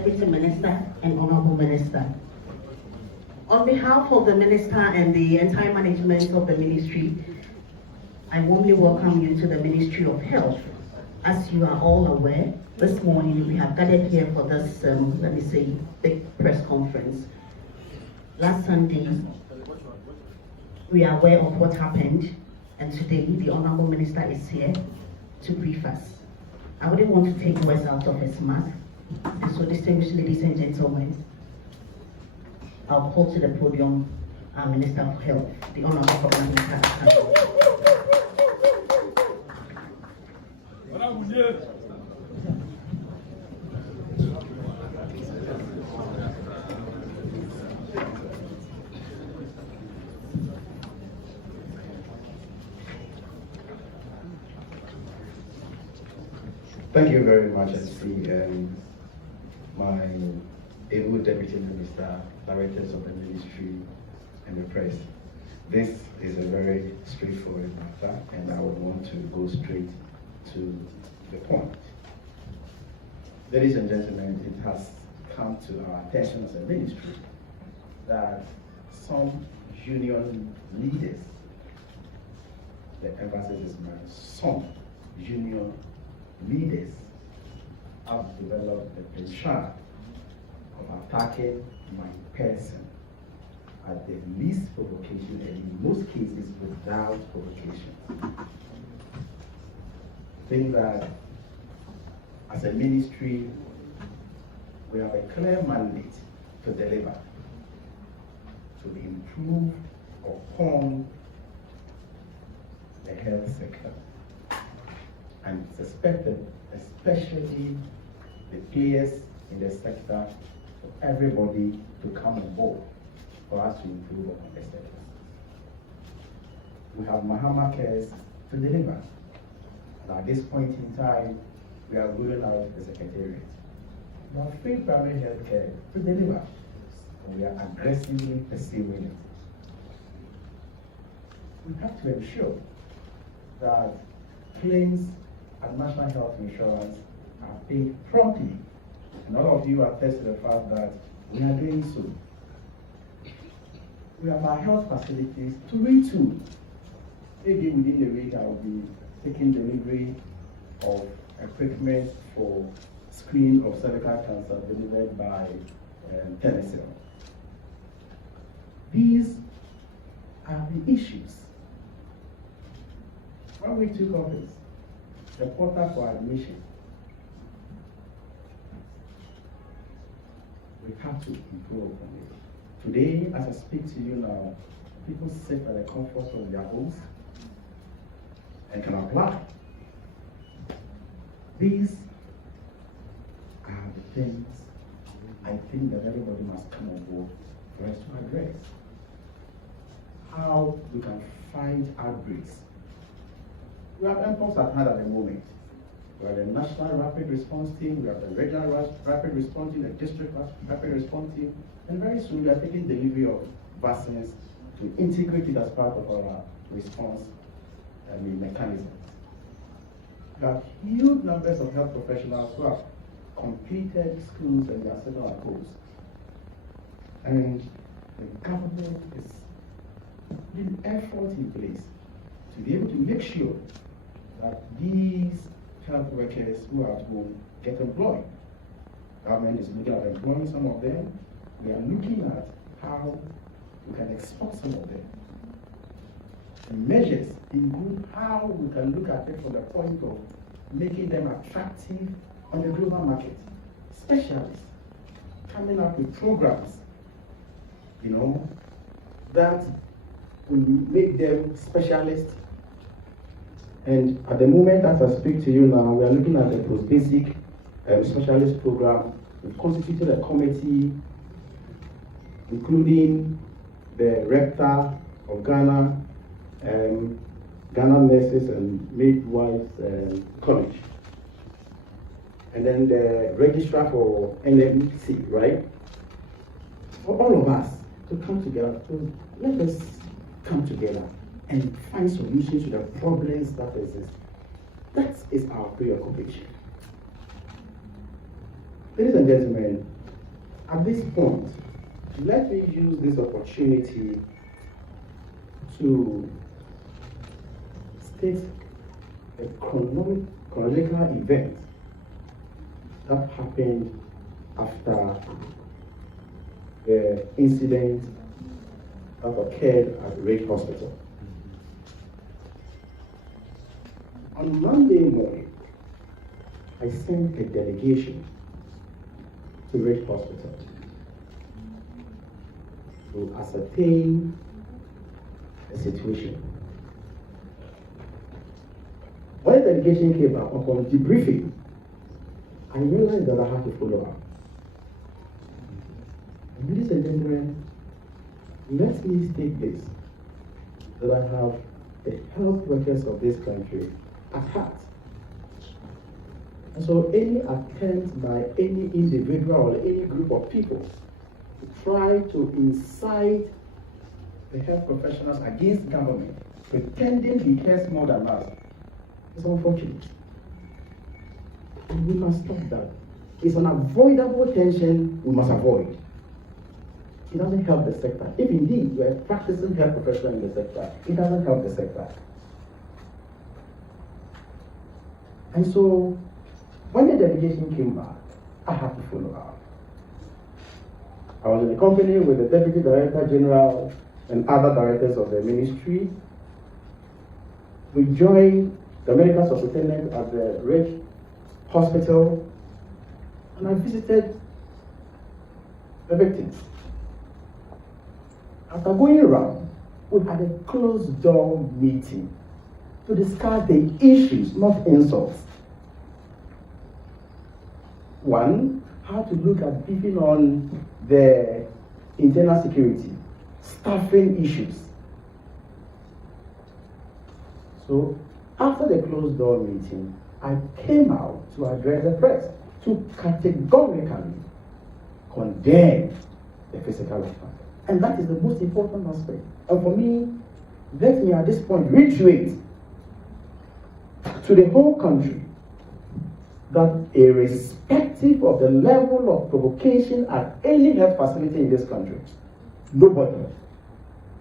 Deputy Minister, and Honorable Minister. On behalf of the Minister and the entire management of the ministry, I warmly welcome you to the Ministry of Health. As you are all aware, this morning we have gathered here for this, big press conference. Last Sunday, we are aware of what happened, and today the Honorable Minister is here to brief us. I wouldn't want to take words out of his mouth, and so distinguished ladies and gentlemen, I'll call to the podium our Minister of Health, the Honorable Minister. Thank you very much, SC, my able Deputy Minister, Directors of the Ministry, and the press. This is a very straightforward matter, and I would want to go straight to the point. Ladies and gentlemen, it has come to our attention as a ministry that some union leaders, the emphasis is on some union leaders, have developed the penchant of attacking my person at the least provocation, and in most cases without provocation. I think that as a ministry, we have a clear mandate to deliver, to improve upon the health sector. And it's expected, especially the players in the sector, for everybody to come on board for us to improve upon the sector. We have Mahama cares to deliver. And at this point in time, we are rolling out the secretariat. We have free primary health care to deliver. And we are aggressively pursuing it. We have to ensure that claims and national health insurance are paid promptly. And all of you attest to the fact that we are doing so. We have our health facilities to retool. Maybe within the week I will be taking delivery of equipment for screening of cervical cancer delivered by Telecel. These are the issues. When we took office, the portal for admission, we have to improve on it. Today, as I speak to you now, people sit at the comfort of their homes and can apply. These are the things I think that everybody must come on board for us to address. How we can fight outbreaks. We have MPOX at hand at the moment. We have the National Rapid Response Team, we have the Regional Rapid Response Team, the District Rapid Response Team, and very soon we are taking delivery of vaccines to integrate it as part of our response mechanisms. We have huge numbers of health professionals who have completed schools and they are settled at homes. And the government is putting effort in place to be able to make sure that these health workers who are at home get employed. Government is looking at employing some of them. We are looking at how we can export some of them. The measures include how we can look at it from the point of making them attractive on the global market. Specialists coming up with programs, that will make them specialists. And at the moment, as I speak to you now, we are looking at the post-basic specialist program. We've constituted a committee, including the rector of Ghana, Ghana Nurses and Midwives College, and then the registrar for NMC, right? For all of us to come together, let us come together and find solutions to the problems that exist. That is our preoccupation. Ladies and gentlemen, at this point, let me use this opportunity to state a chronological event that happened after the incident that occurred at Raph Hospital. On Monday morning, I sent a delegation to Raph Hospital to ascertain the situation. When the delegation came back upon debriefing, I realized that I had to follow up. Ladies and gentlemen, let me state this, that I have the health workers of this country at heart. And so any attempt by any individual or any group of people to try to incite the health professionals against government, pretending he cares more than us, is unfortunate. And we must stop that. It's an avoidable tension we must avoid. It doesn't help the sector. If indeed we are practicing health professional in the sector, it doesn't help the sector. And so, when the delegation came back, I had to follow up. I was in the company with the Deputy Director General and other directors of the ministry. We joined the medical superintendent at the Raph Hospital, and I visited the victims. After going around, we had a closed door meeting to discuss the issues, not insults. One, how to look at beefing on the internal security, staffing issues. So, after the closed door meeting, I came out to address the press to categorically condemn the physical attack. And that is the most important aspect. And for me, let me at this point reiterate to the whole country that irrespective of the level of provocation at any health facility in this country, nobody,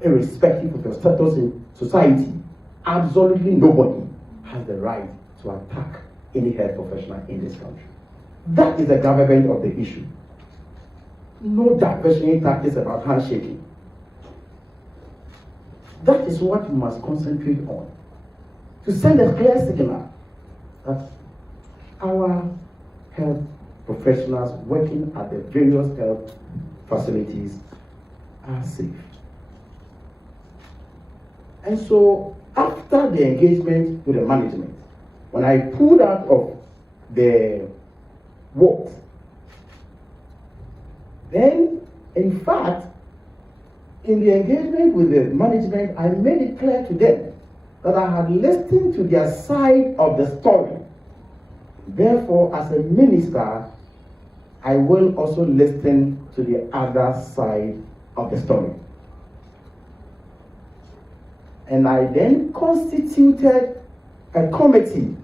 irrespective of your status in society, absolutely nobody has the right to attack any health professional in this country. That is the gravamen of the issue. No diversionary tactics about handshaking. That is what we must concentrate on. To send a clear signal that our health professionals working at the various health facilities are safe. And so, after the engagement with the management, when I pulled out of the wards, then, in fact, in the engagement with the management, I made it clear to them that I had listened to their side of the story. Therefore, as a minister, I will also listen to the other side of the story. And I then constituted a committee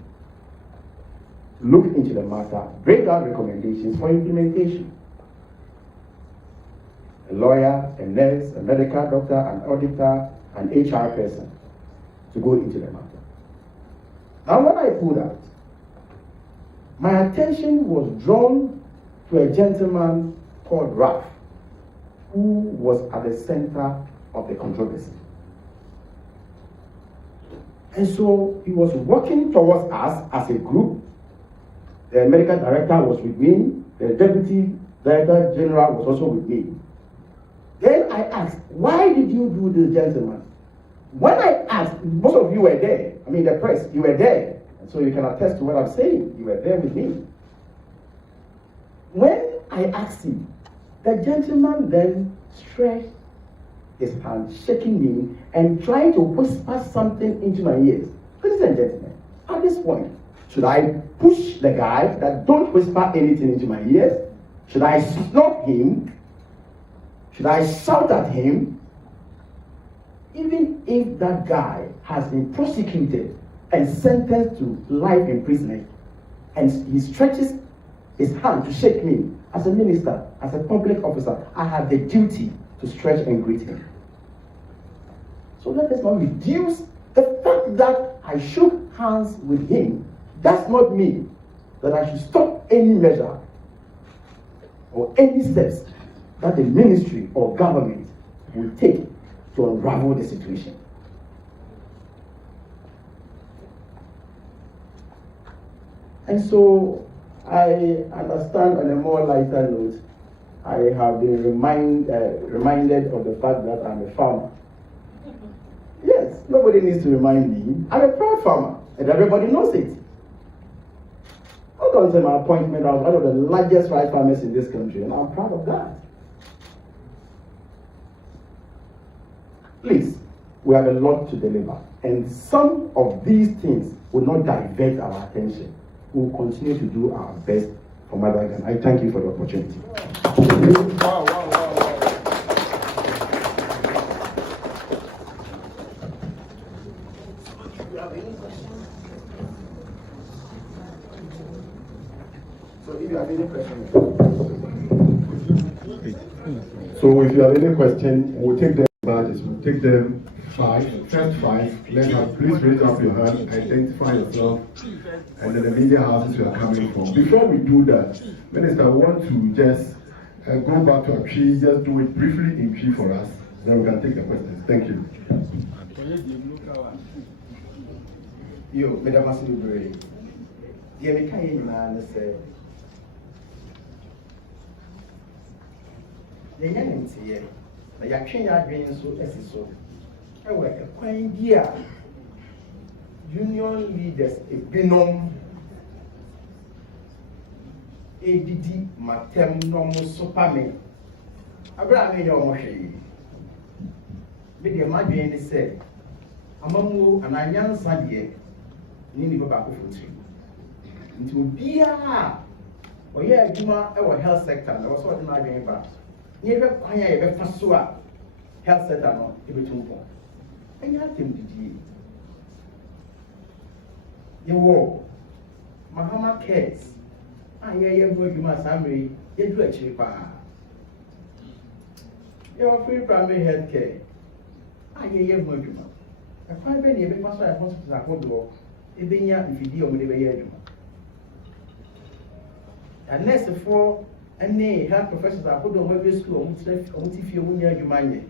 to look into the matter, bring out recommendations for implementation. A lawyer, a nurse, a medical doctor, an auditor, an HR person to go into the matter. Now, when I pulled out, my attention was drawn to a gentleman called Raph, who was at the center of the controversy. And so he was working towards us as a group. The medical director was with me, the deputy director general was also with me. Then I asked, why did you do this, gentleman? When I asked, most of you were there. I mean, the press, you were there. And so you can attest to what I'm saying. You were there with me. When I asked him, the gentleman then stretched his hand, shaking me, and trying to whisper something into my ears. Ladies and gentlemen, at this point, should I push the guy that don't whisper anything into my ears? Should I snub him? Should I shout at him? Even if that guy has been prosecuted and sentenced to life imprisonment, and he stretches his hand to shake me. As a minister, as a public officer, I have the duty to stretch and greet him. So let us not reduce the fact that I shook hands with him. Does not mean that I should stop any measure or any steps that the ministry or government will take to unravel the situation. And so I understand on a more lighter note, I have been reminded of the fact that I'm a farmer. Yes, nobody needs to remind me. I'm a proud farmer, and everybody knows it. Hold on to my appointment, I was one of the largest rice farmers in this country, and I'm proud of that. Please, we have a lot to deliver, and some of these things will not divert our attention. We will continue to do our best for Mother Ghana. I thank you for the opportunity. Wow. So if you have any question, we'll take them badges. We'll take them first five. Please raise up your hand, identify yourself, and then the media houses you are coming from. Before we do that, Minister, I want to just go back to our tree, just do it briefly in tree for us, then we can take the questions. Thank you. Yo, Madam Asibiri, the American man said, the young here, the Yakin Adrian so as so. I work a quite year. Union leaders, a binom, ADD, Matem, normal superman. Abraham, your moshi. But the Madrian said, Amamu and I young Sadia, Nini Babaco for three. Into Bia, or yeah, Juma, our health sector, and also the Madrian back. Never Paya, ever Fasua, health sector, no, every 2 points. And you have them to do. You walk. Mahama cares. I hear you go to my summary, you do a cheaper. Your free primary health care. I hear you go to my. A private name, if I saw a hospital, I would go. If they are, if you deal with the way. Unless the 4 and nay, health professors are put on every school, if you win your money.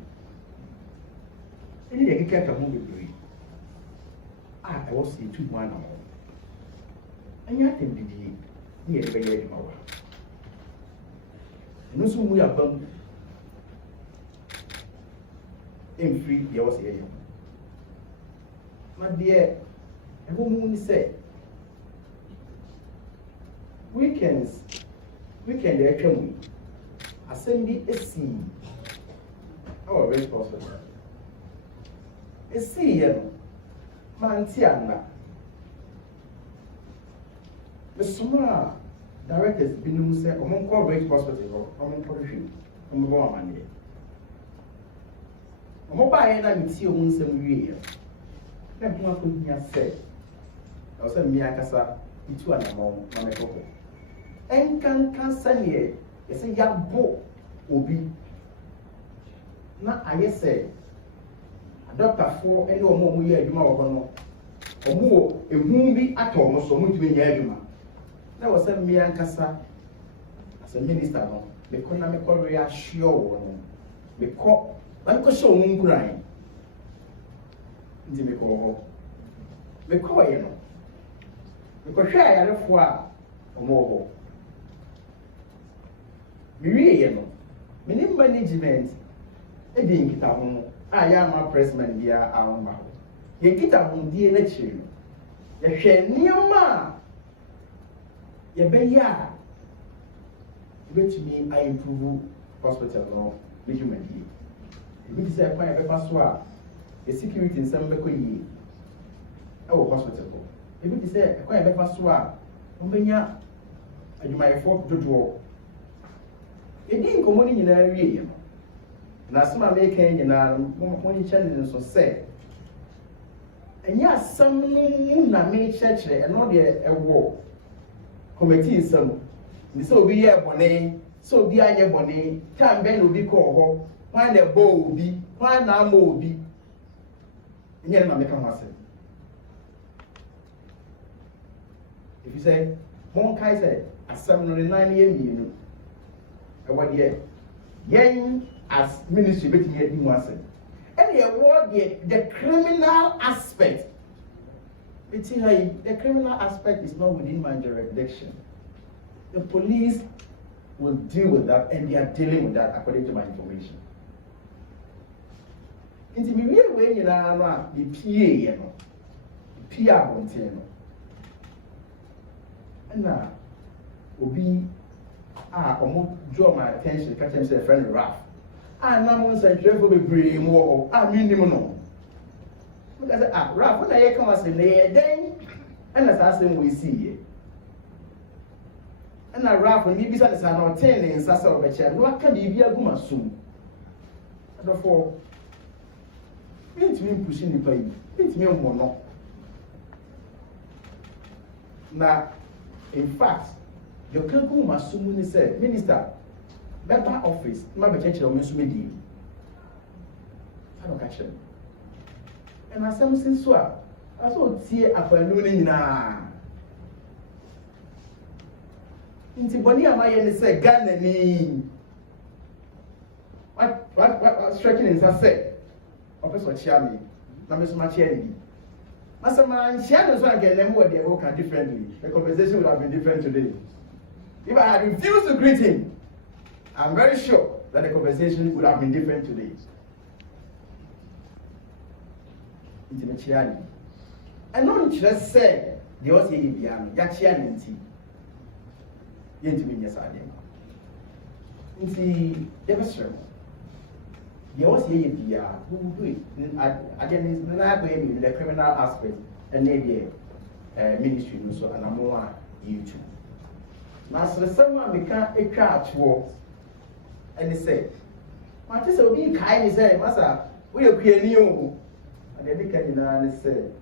Any day, get a movie. I was in 2 1. And you have to be near the very edge. No sooner we are bumped in free, there was a young. My dear, a woman said, weekend actually, assembly a scene. Our responsible. A scene, Mantiana. The small directors been said, among corporate hospital, among corporation, among money. A mobile and see on some year. Then one could say, I was a Miakasa, into an amount, Mamako. And can send ye, it's a young book, Obi. Now I say, a doctor for any more year, you know, or more, a movie at almost so much to be here. That was a Miankasa as a minister, the economical reassure, the cop, like a show moon crying. The call, you know, because share a fois or more. You know, many management, a ding home. I am a pressman here, our mouth. You get up on the election. You share near ma. You be ya. Which mean I improve hospital law, which you may be. If you say, I have a swap, a security in some Bekoyi, our hospital. If you say, I have a swap, Umbenya, and you might afford to draw. It didn't come in an area. Now, some are making in a money challenge so say. And yes, some moon are made church and not a war. Committee some So we have money, so be a money, time ben will be called, why the bow will be, why now will be. Here, I make a massive. If you say, one Kaiser, a 709 year meal, and what year? Yen as ministry, but yet you want to. And the award the criminal aspect. It's like the criminal aspect is not within my jurisdiction. The police will deal with that, and they are dealing with that according to my information. Into me, we are waiting the PA, you know, PA won't you know. And now, will be draw my attention, catch him say friend Raph. And now one say travel be bring more. No. Because Raph, when I come and say then, and as I say we see it. And now Raph, when me beside the son or 10 in Sasa of a chair, what can be a woman soon? Therefore, it's me pushing the play. It's me on no. Now, in fact, your country must soon say, Minister, better office, my church or Miss Midi. I don't catch him. And I say, since so, I saw tear up a nooning now. Into Bonia, my say, Ghana me. What striking is I say? Officer Chiami, Namis Machiani. Master man, Chianos I get them what they work differently. The conversation would have been different today. If I had refused to greet him, I'm very sure that the conversation would have been different today. Intimachiani. And not just said, the Ossie Biano, Yachian and tea. Intimate, yes, I did. Inti, Devasher. The Ossie Bia, who do it? Again, it's not going the criminal aspect and maybe ministry, so and I'm more YouTube. Now, so someone became a catch war, and they say, "What is being kind?" He said, "Master, we are new." And they became and they said,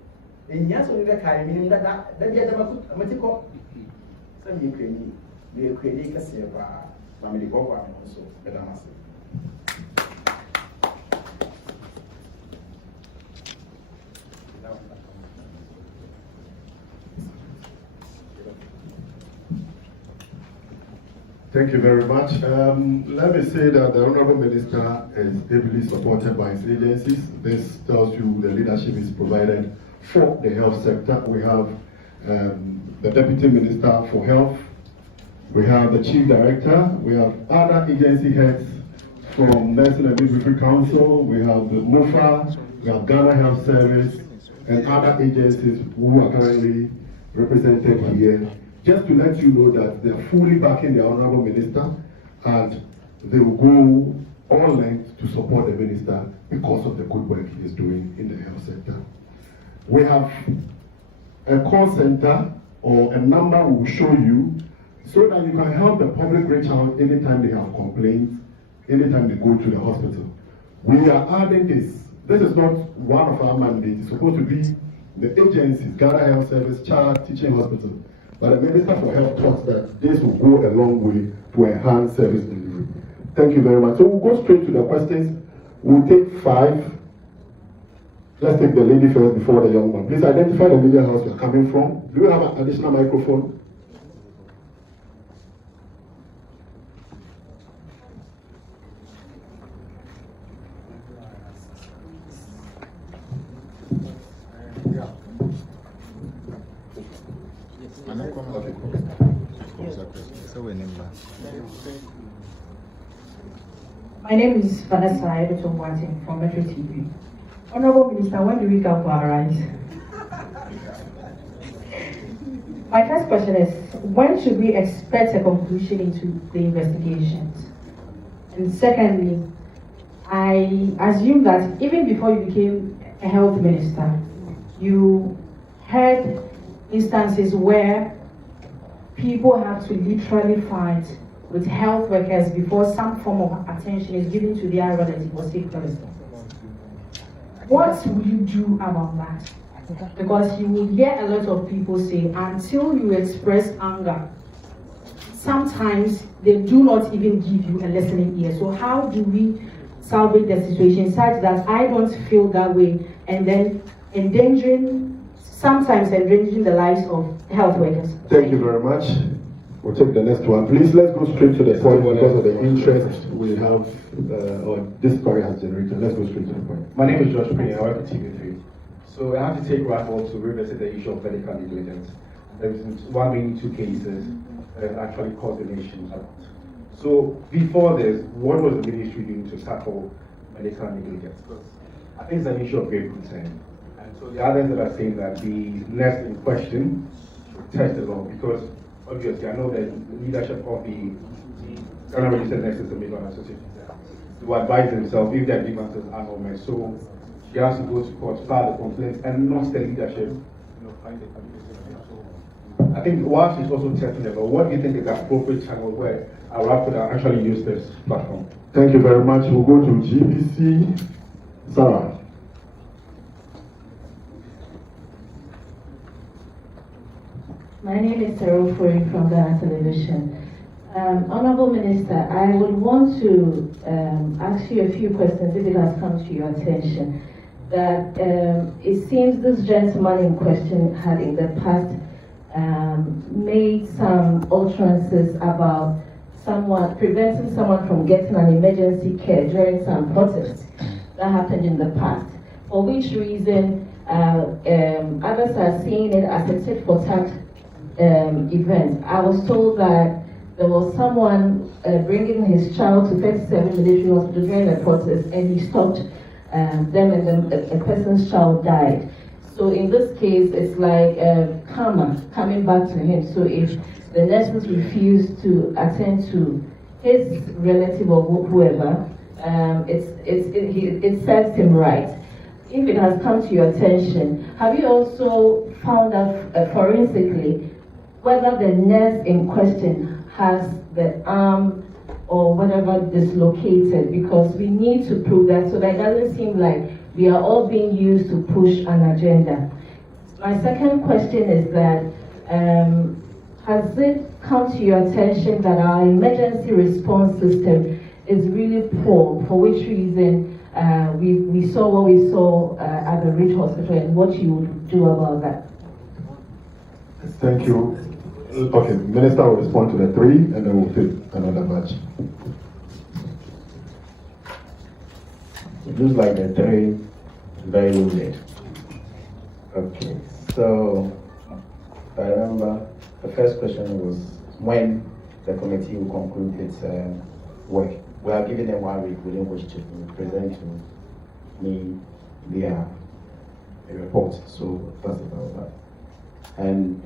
"In yes, we are kind, meaning that they are the Matico." Some you can be a critic, a saver, family go on also, the Damas. Thank you very much. Let me say that the Honorable Minister is heavily supported by his agencies. This tells you the leadership is provided for the health sector. We have the Deputy Minister for Health, we have the Chief Director, we have other agency heads from Nursing and Midwifery Council, we have the MUFA, we have Ghana Health Service, and other agencies who are currently represented here. Just to let you know that they are fully backing the Honorable Minister, and they will go all lengths to support the Minister because of the good work he is doing in the health sector. We have a call center or a number we will show you so that you can help the public reach out anytime they have complaints, anytime they go to the hospital. We are adding this. This is not one of our mandates. It's supposed to be the agencies, Ghana Health Service, Child Teaching Hospital. But the Minister for Health thought that this will go a long way to enhance service delivery. Thank you very much. So we'll go straight to the questions. We'll take 5. Let's take the lady first before the young one. Please identify the media house you're coming from. Do you have an additional microphone? My name is Vanessa Ebeton Watting from Metro TV. Honorable Minister, when do we come for our rise? My first question is, when should we expect a conclusion into the investigations? And secondly, I assume that even before you became a health minister, you had instances where people have to literally fight with health workers before some form of attention is given to their relative or sick person. What will you do about that? Because you will hear a lot of people say, until you express anger, sometimes they do not even give you a listening ear. So how do we salvage the situation such that I don't feel that way and then sometimes endangering the lives of health workers? Thank you very much. We'll take the next one. Please, let's go straight to the point because of the interest we have or this story has generated. Let's go straight to the point. My name is Josh Payne. I work at TV3. So I have to take Raph to revisit the issue of medical negligence. There's one being 2 cases that actually caused the nation a lot. So before this, what was the ministry doing to tackle medical negligence? Because I think it's an issue of great concern. And so the others that are saying that the nurse in question should test the law, because obviously I know that the leadership of the Ghana Registered Nurses and Midwives Association to advise themselves if their grievances are not met. So she has to go to court, file the complaint, and not the leadership, find the so I think while she's also testing the law, what do you think is the appropriate channel where our could actually use this platform? Thank you very much. We'll go to GBC. Sarah. My name is Sarah Furi from Ghana Television. Honorable Minister, I would want to ask you a few questions if it has come to your attention. That it seems this gentleman in question had in the past made some utterances about preventing someone from getting an emergency care during some protests that happened in the past. For which reason others are seeing it as a tit-for-tat event. I was told that there was someone bringing his child to 37 military hospital during a protest, and he stopped them, and then a person's child died. So in this case, it's like karma coming back to him. So if the nurses refuse to attend to his relative or whoever, it serves him right. If it has come to your attention, have you also found out forensically whether the nurse in question has the arm or whatever dislocated? Because we need to prove that, so that it doesn't seem like we are all being used to push an agenda. My second question is that has it come to your attention that our emergency response system is really poor, for which reason we saw what we saw at the Ridge Hospital, and what you would do about that? Thank you. Okay, Minister will respond to the 3 and then we'll take another batch. It looks like the 3 very loaded. Okay, so I remember the first question was when the committee will conclude its work. We are giving them 1 week within which to present to me their report. So that's about that. And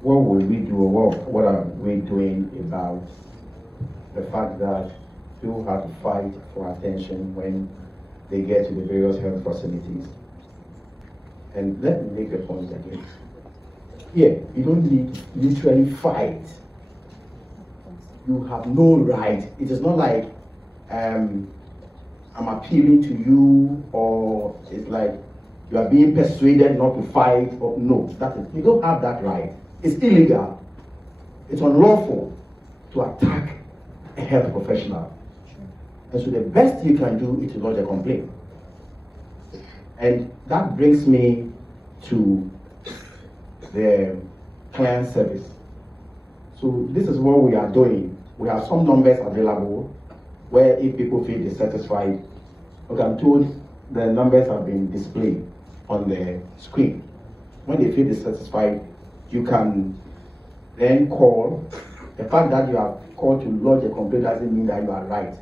what will we do, or what are we doing about the fact that people have to fight for attention when they get to the various health facilities? And let me make the point again. Here, you don't need to literally fight. You have no right. It is not like I'm appealing to you, or it's like you are being persuaded not to fight, or no, that is, you don't have that right. It's illegal. It's unlawful to attack a health professional. And so the best you can do is to lodge a complaint. And that brings me to the client service. So this is what we are doing. We have some numbers available where if people feel dissatisfied, okay, I'm told the numbers have been displayed on the screen. When they feel dissatisfied, you can then call. The fact that you have called to lodge a complaint doesn't mean that you are right.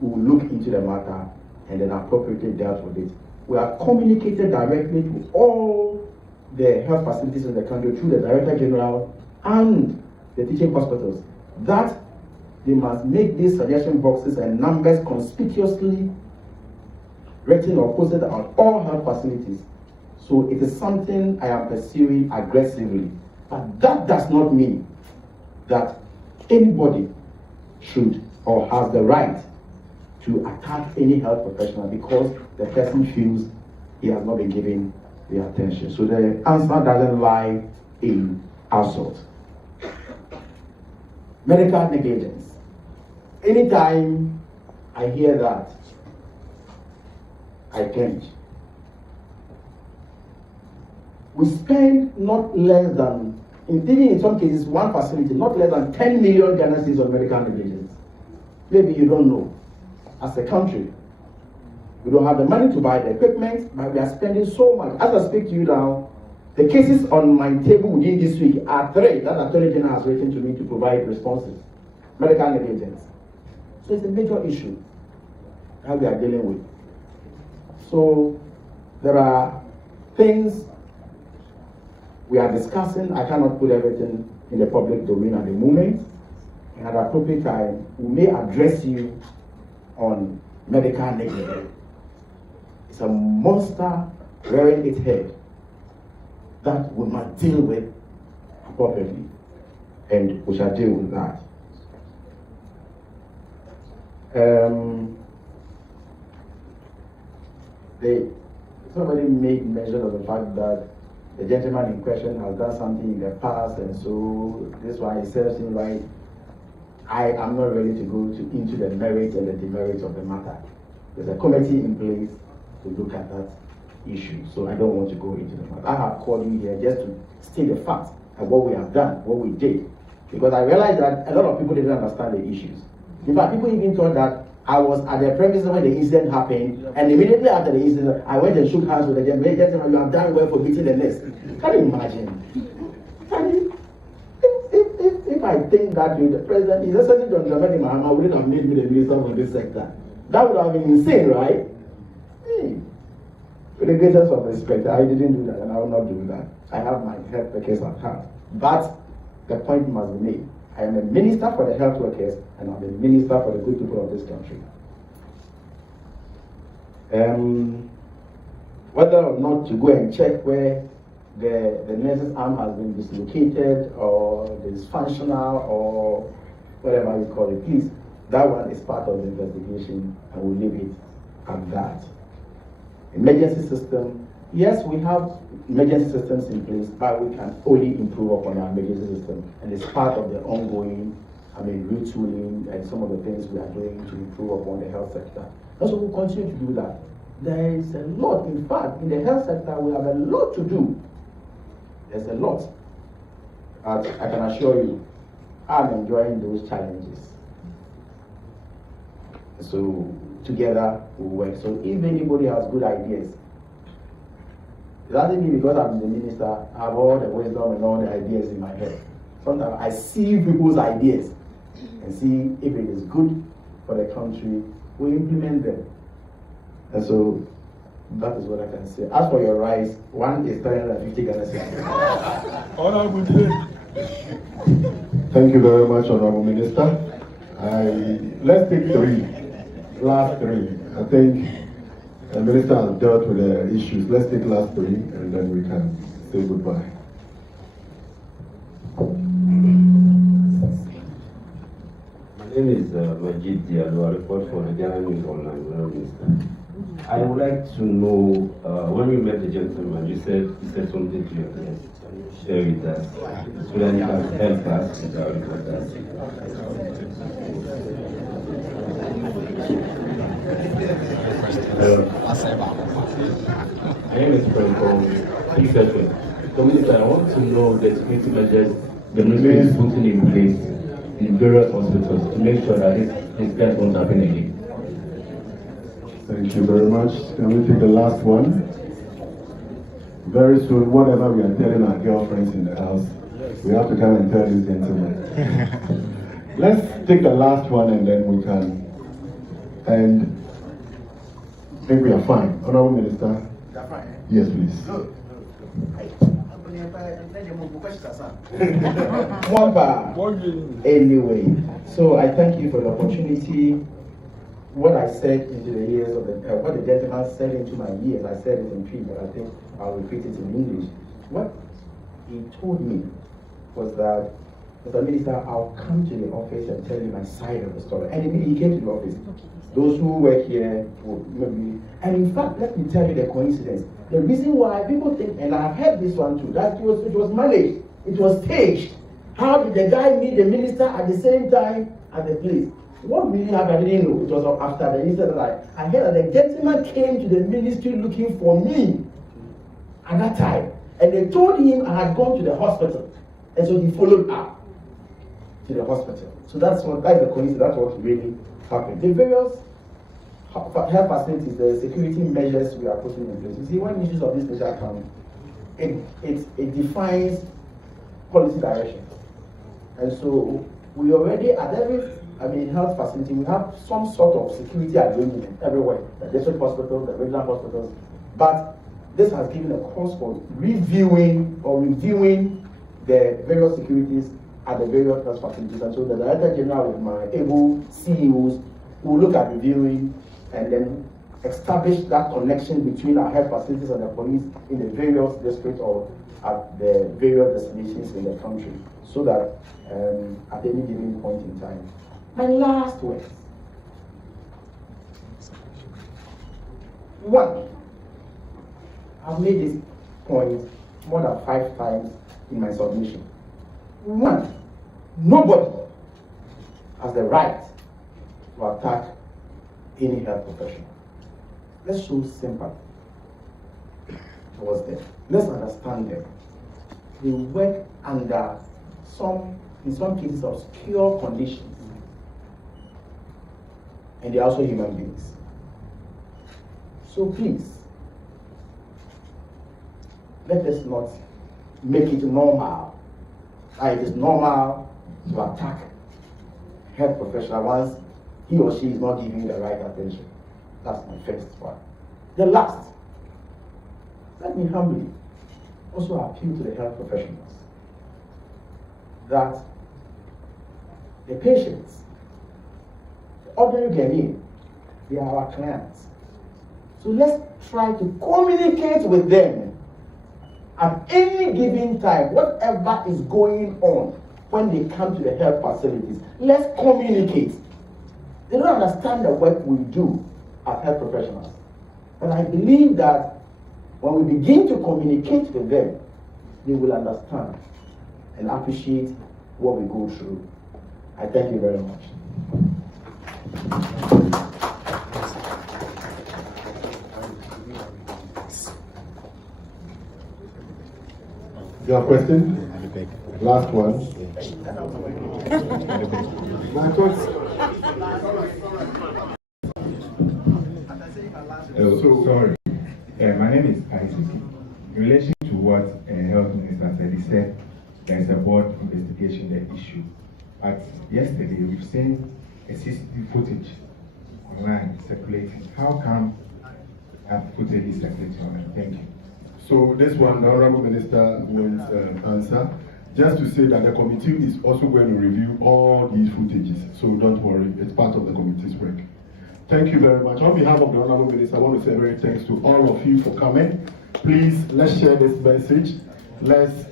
We will look into the matter and then appropriately dealt with it. We have communicated directly to all the health facilities in the country through the Director General and the teaching hospitals that they must make these suggestion boxes and numbers conspicuously written or posted on all health facilities. So it is something I am pursuing aggressively. But that does not mean that anybody should or has the right to attack any health professional because the person feels he has not been given the attention. So the answer doesn't lie in assault. medical negligence. Anytime I hear that, I cringe. We spend not less than, even in some cases, one facility, not less than 10 million Ghana cedis on medical negligence. Maybe you don't know. As a country, we don't have the money to buy the equipment, but we are spending so much. As I speak to you now, the cases on my table within this week are 3 that Attorney General has written to me to provide responses. Medical negligence. So it's a major issue that we are dealing with. So there are things we are discussing. I cannot put everything in the public domain at the moment. And at the appropriate time, we may address you on medical negligence. It's a monster rearing its head that we must deal with appropriately. And we shall deal with that. Somebody made mention of the fact that the gentleman in question has done something in the past, and so this one it serves him right. I am not ready to go into the merits and the demerits of the matter. There's a committee in place to look at that issue, so I don't want to go into the matter. I have called you here just to state the facts and what we have done, what we did, because I realized that a lot of people didn't understand the issues. In fact, people even thought that I was at the premises when the incident happened, and immediately after the incident, I went and shook hands with the gentleman. Gentleman, you have done well for meeting the nest. Can you imagine? If I think that with the president, is a certain John Dramani Mahama wouldn't have made me the minister for this sector. That would have been insane, right? With the greatest of respect, I didn't do that, and I will not do that. I have my health case at heart. But the point must be made. I am a minister for the health workers, and I'm a minister for the good people of this country. Whether or not to go and check where the nurse's arm has been dislocated or dysfunctional or whatever you call it, please, that one is part of the investigation, and we'll leave it at that. Emergency system, yes, we have emergency systems in place, but we can only improve upon our emergency system, and it's part of the ongoing, retooling and some of the things we are doing to improve upon the health sector. And so we'll continue to do that. There is a lot, in fact, in the health sector, we have a lot to do. There's a lot. I can assure you, I'm enjoying those challenges. So together we work. So if anybody has good ideas, it doesn't mean because I'm the minister, I have all the wisdom and all the ideas in my head. Sometimes I see people's ideas and see if it is good for the country, we implement them. And so that is what I can say. As for your rice, one is 350 Ghana cedis. Honorable Thank you very much, Honorable Minister. Let's take 3. Last 3. I think the Minister has dealt with the issues. Let's take last 3 and then we can say goodbye. My name is Majid Diallo. I report for the Ghana News Online, Minister. I would like to know, when we met the gentleman, you said something to your guest. Can you share with us so that you can help us with our reporters? My name is Frank from P7. So, Minister, I want to know the security measures the ministry is putting in place in various hospitals to make sure that this death won't happen again. Thank you very much. Can we take the last one? Very soon, whatever we are telling our girlfriends in the house, we have to come and tell these gentlemen. Let's take the last one and then we can. And I think we are fine. Honorable Minister. Yes, please. Good. Anyway, so I thank you for the opportunity. What I said into the ears of what the gentleman said into my ears, I said it in Cree, but I think I'll repeat it in English. What he told me was that, Mr. Minister, I'll come to the office and tell you my side of the story. And he came to the office. Those who work here will maybe, and in fact, let me tell you the coincidence. The reason why people think, and I've heard this one too, that it was managed, it was staged. How did the guy meet the minister at the same time at the place? What really happened, I didn't know. It was after the incident that I heard that the gentleman came to the ministry looking for me at that time. And they told him I had gone to the hospital. And so he followed up to the hospital. So that's the coincidence, that's what really happened. The various health facilities, the security measures we are putting in place. You see, when issues of this nature come, it defines policy direction. And so we already at every health facility, we have some sort of security arrangement everywhere, the district hospitals, the regional hospitals. But this has given a cause for reviewing the various securities at the various health facilities. And so the Director General with my able CEOs will look at reviewing and then establish that connection between our health facilities and the police in the various districts or at the various destinations in the country, so that at any given point in time. My last words. One, I've made this point more than 5 times in my submission. One, nobody has the right to attack any health professional. Let's show sympathy towards them. Let's understand them. They work under in some cases, obscure conditions. And they're also human beings. So please, let us not make it normal. It is normal to attack health professional once he or she is not giving the right attention. That's my first one. The last, let me humbly also appeal to the health professionals that the patients, the ordinary Ghanaian, they are our clients. So let's try to communicate with them at any given time, whatever is going on when they come to the health facilities. Let's communicate. They don't understand the work we do as health professionals. But I believe that when we begin to communicate with them, they will understand and appreciate what we go through. I thank you very much. You have a question? Last one. Sorry. My name is Isaac. In relation to what Health Minister said, he said there is a board investigation the issue. But yesterday we've seen a CCTV footage online circulating. How come that footage is circulating online? Thank you. So this one, the Honorable Minister won't answer. Just to say that the committee is also going to review all these footages. So don't worry, it's part of the committee's work. Thank you very much. On behalf of the Honorable Minister, I want to say very thanks to all of you for coming. Please, let's share this message. Let's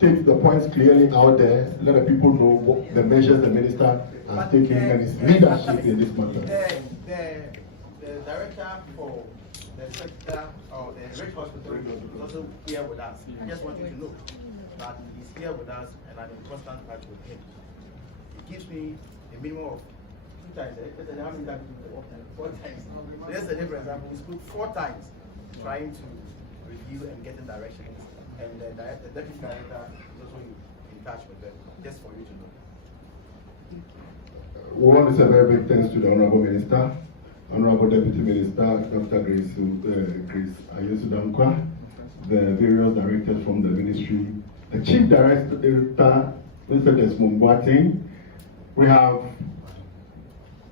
take the points clearly out there. Let the people know what the measures the Minister has taken and his leadership in this matter. The director for the sector or the Rich Hospital is also here with us. I just want you to know that he's here with us and I'm in constant touch with him. It gives me a minimum of 2 times. How many times? 4 times. So yesterday, for example, we spoke 4 times trying to review and getting directions. And the deputy director is also in touch with them, just for you to know. We want to say very big thanks to the Honorable Minister, Honorable Deputy Minister, Dr. Grace Ayosu Dankwa, the various directors from the ministry, the Chief Director, Mr. Desmond Boateng. We have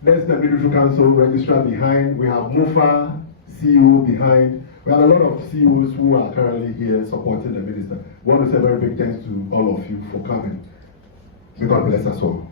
there's the Military Council Registrar behind, we have MUFA CEO behind. We have a lot of CEOs who are currently here supporting the minister. We want to say very big thanks to all of you for coming. May God bless us all.